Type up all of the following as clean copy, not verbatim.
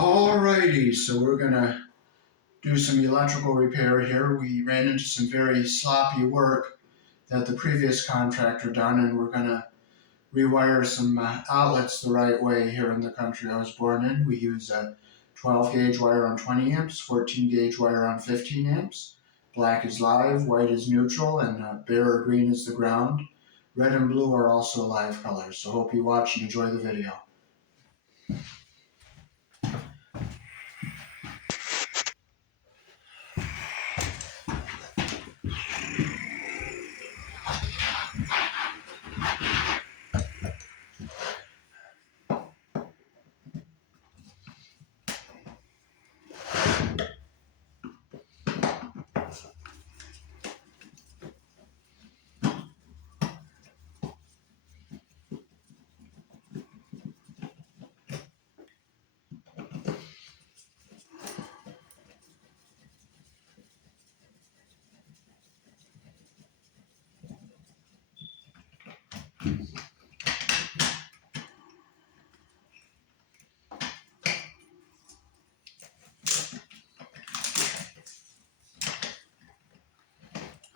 Alrighty, so we're gonna do some electrical repair here. We ran into some very sloppy work that the previous contractor done, and we're gonna rewire some outlets the right way here in the country I was born in. We use a 12 gauge wire on 20 amps, 14 gauge wire on 15 amps. Black is live, white is neutral, and bare or green is the ground. Red and blue are also live colors, so hope you watch and enjoy the video.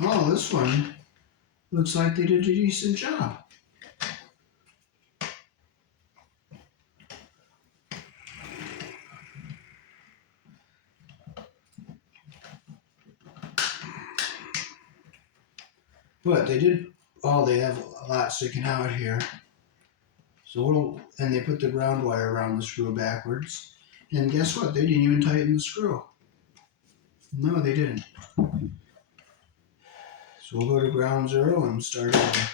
Oh, this one looks like they did a decent job. But they did, oh, they have a lot sticking out here. So and they put the ground wire around the screw backwards. And guess what? They didn't even tighten the screw. No, they didn't. So we'll go to ground zero and start over.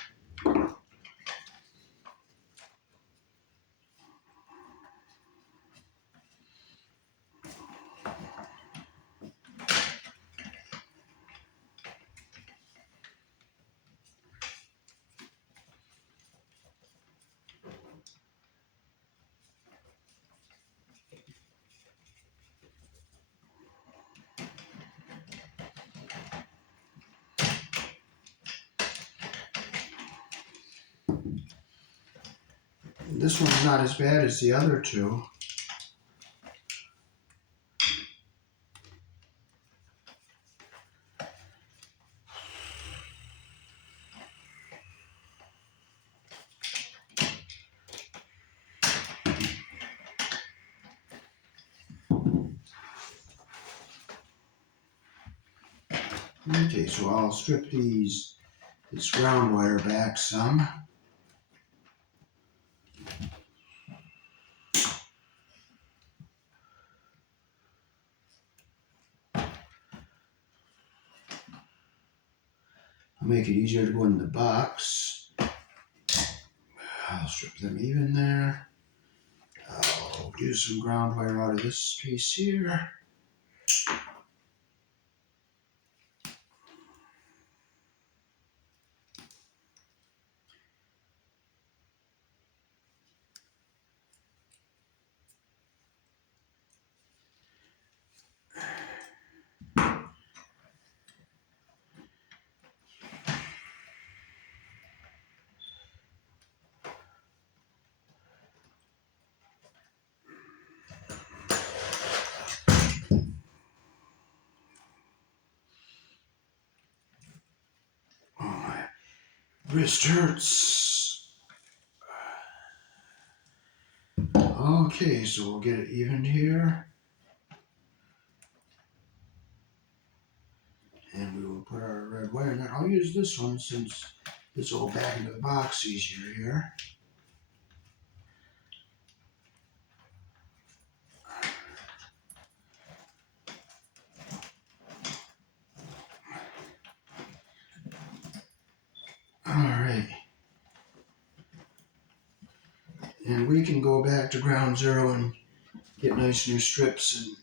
This one's not as bad as the other two. Okay, so I'll strip this ground wire back some. I'll make it easier to go in the box. I'll strip them even there. I'll use some ground wire out of this piece here. Oh, my wrist hurts. Okay, so we'll get it evened here. And we will put our red wire in there. I'll use this one since this will go back into the box easier here. Alright. And we can go back to ground zero and get nice new strips, and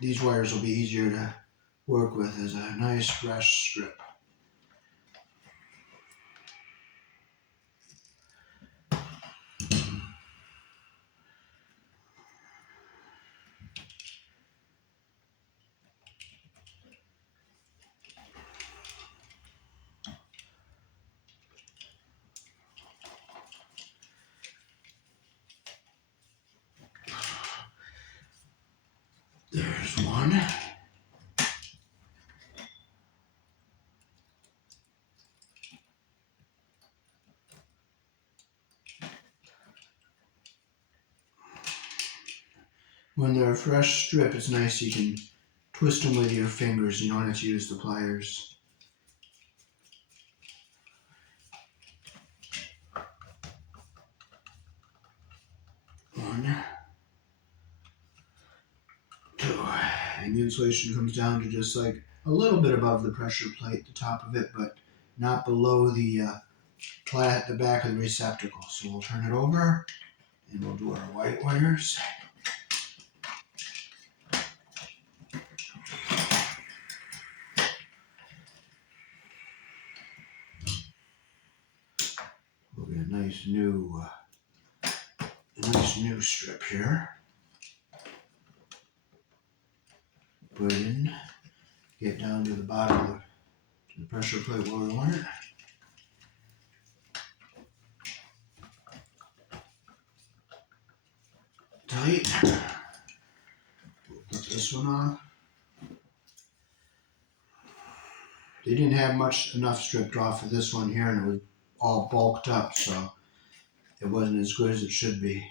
these wires will be easier to work with as a nice fresh strip. One. When they're a fresh strip, it's nice you can twist them with your fingers. You don't have to use the pliers. One, two. And the insulation comes down to just like a little bit above the pressure plate, the top of it, but not below the the back of the receptacle. So we'll turn it over and we'll do our white wires. We'll get a nice new strip here. Put it in, get down to the bottom of the pressure plate where we want it. Tight. We'll put this one off. They didn't have enough stripped off of this one here, and it was all bulked up, so it wasn't as good as it should be.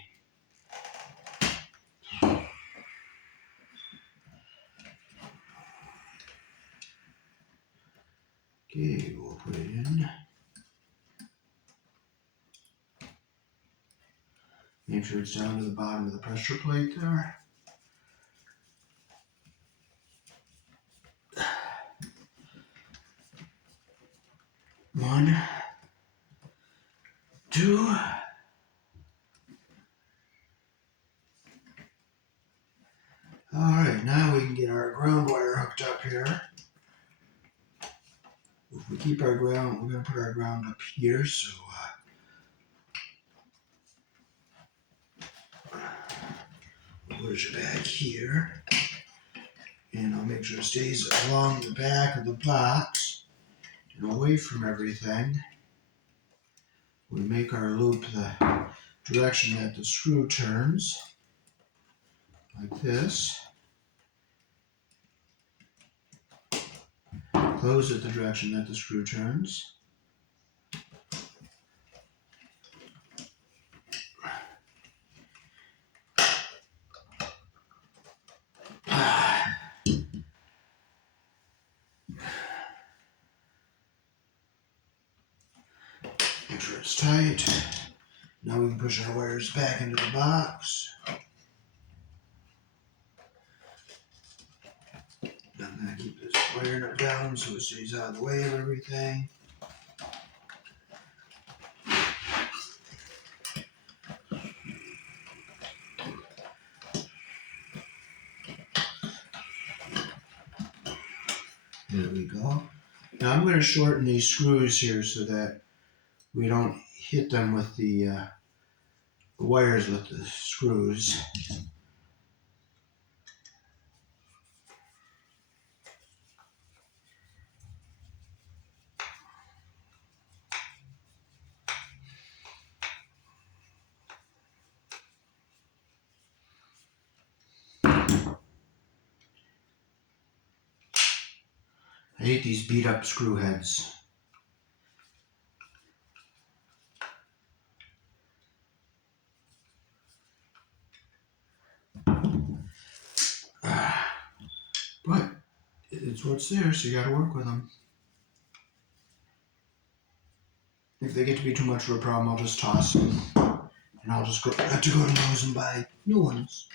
Okay, we'll put it in. Make sure it's down to the bottom of the pressure plate there. One, two. Alright, now we can get our ground wire hooked up here. If we keep our ground, we're going to put our ground up here, so we'll push it back here. And I'll make sure it stays along the back of the box and away from everything. We make our loop the direction that the screw turns, like this. Close it the direction that the screw turns. Make sure it's tight. Now we can push our wires back into the box. I'm going to keep this wire nut down so it stays out of the way of everything. There we go. Now I'm going to shorten these screws here so that we don't hit them with the wires with the screws. I hate these beat up screw heads. But it's what's there, so you gotta work with them. If they get to be too much of a problem, I'll just toss them. And I'll just have to go to Lowe's and buy new ones.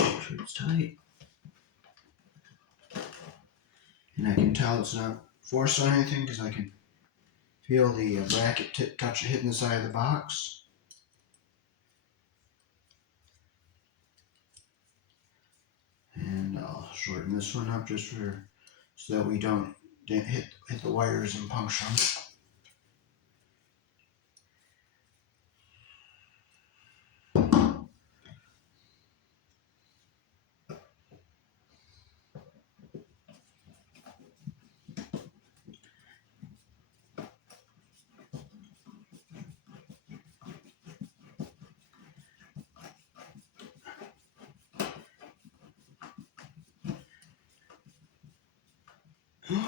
Make sure it's tight. And I can tell it's not forced on anything because I can feel the bracket hitting the side of the box. And I'll shorten this one up just so that we don't hit the wires and puncture them.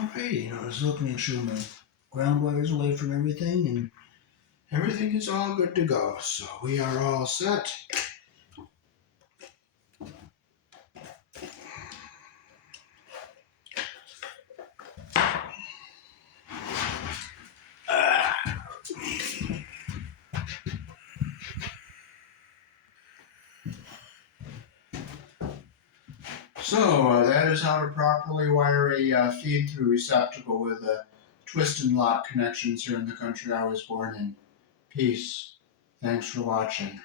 Alrighty, I was looking at sure my ground wire's away from everything, and everything is all good to go. So we are all set. So that is how to properly wire a feed-through receptacle with twist and lock connections here in the country I was born in. Peace. Thanks for watching.